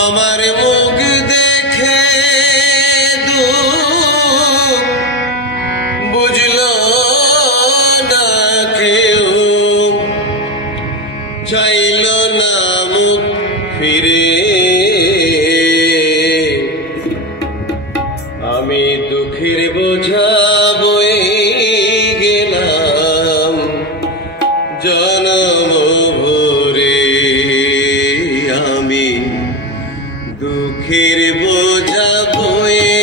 আমার মুখ দেখে দুঃখ বুঝলো না কেউ, চাইল না মুখ ফিরে। আমি দুঃখের বোঝা বয়ে গেলাম জনম ভরে। আমি দুঃখের বোঝা বয়ে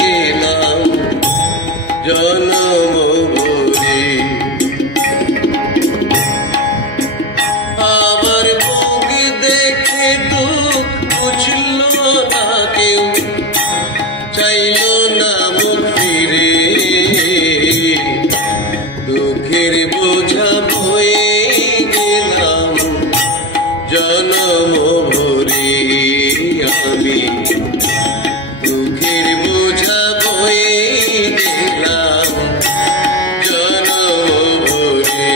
গেলাম জনম ভরে। আমার মুখ দেখে দুঃখ বুঝলো না কেউ, চাইল না মুখ ফিরে। দুঃখের বোঝা বয়ে গেলাম জনম ভরে। আমি দুঃখের বোঝা বয়ে গেলাম জনম ভরে।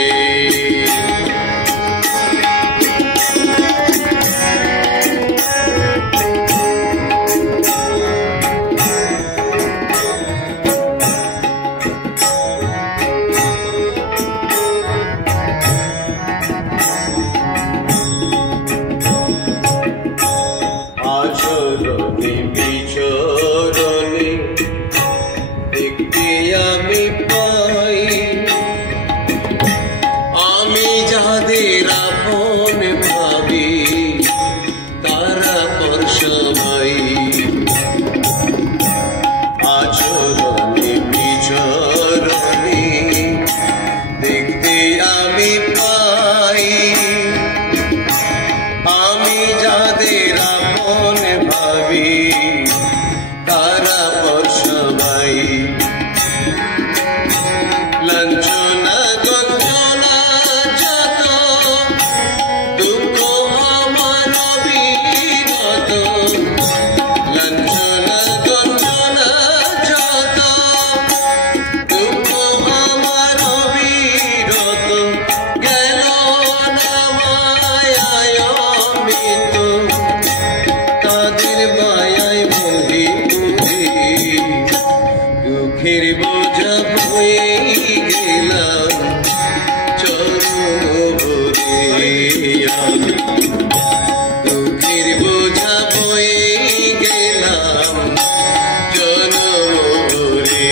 আচরণে বিচরণে দেখতে আমি পাই, আমি যাদের আপন ভাবি তারা পর সবাই। আচরণে বিচরণে দেখতে আমি পাই, আমি যাদের আপন ভাবি তারা পর সবাই। লাঞ্ছনা গঞ্জনা যত দুঃখ আমার অবিরত, লাঞ্ছনা গঞ্জনা যত দুঃখ আমার অবিরত। গেল না মায়ায় অমৃত, তাদের মায়ায় মোহে মোহে। দুঃখের বোঝা বয়ে গেলাম চরণ ভরে। আমি দুঃখের বোঝা বয়ে গেলাম জনম ভরে।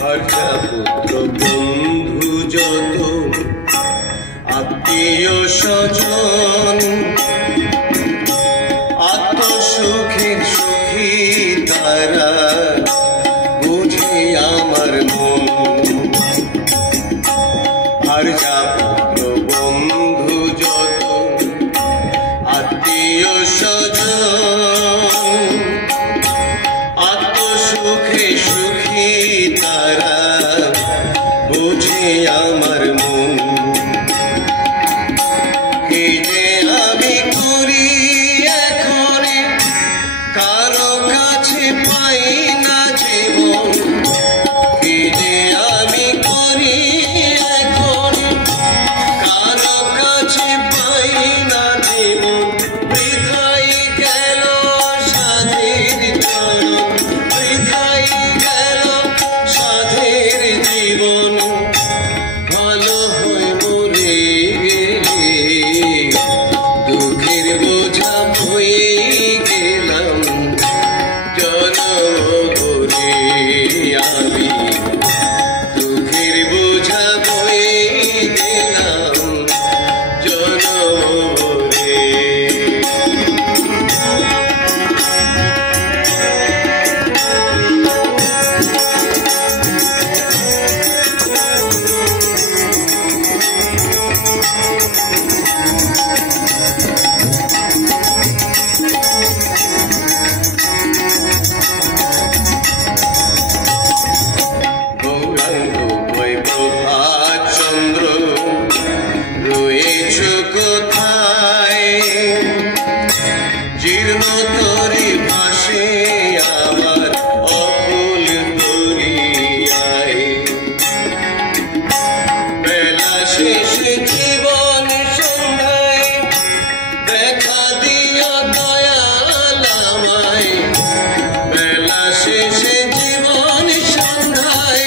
ভাষা পুত্র বন্ধু যত আত্মীয় স্বজন, আত্মসুখের সুখী তারা বুঝে আমার মন। আর যা পুত্র বন্ধু যত আত্মীয় স্বজন, আত্মসুখে সুখী তারা বুঝে আমার মন। কি যে আমি করি এখনে কারো কাছে পাই না জীর্ণ তরি ভাসে আমার অকুল তরিয়ায় বেলা শেষে জীবন সন্ধ্যায় দেখা দিও দয়াল আমায় বেলা শেষে জীবন সন্ধ্যায়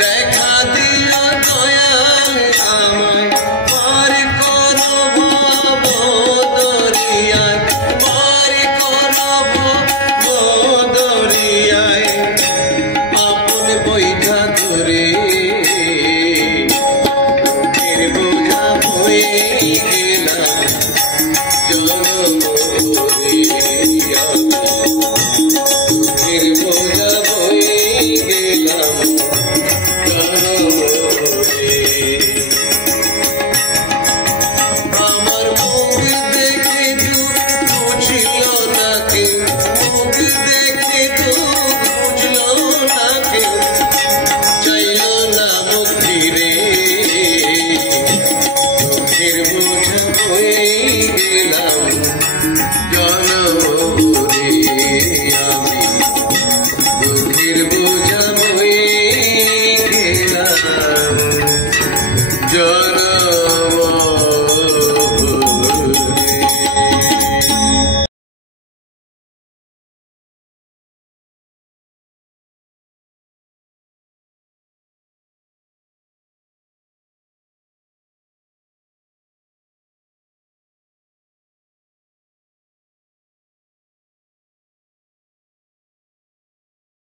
দেখা দিও দয়াল আমায় পার করো ভব দরিয়ায় পার করো ভব দরিয়ায় আপন বৈঠা ধরে বোঝা হয়ে গেলাম জনম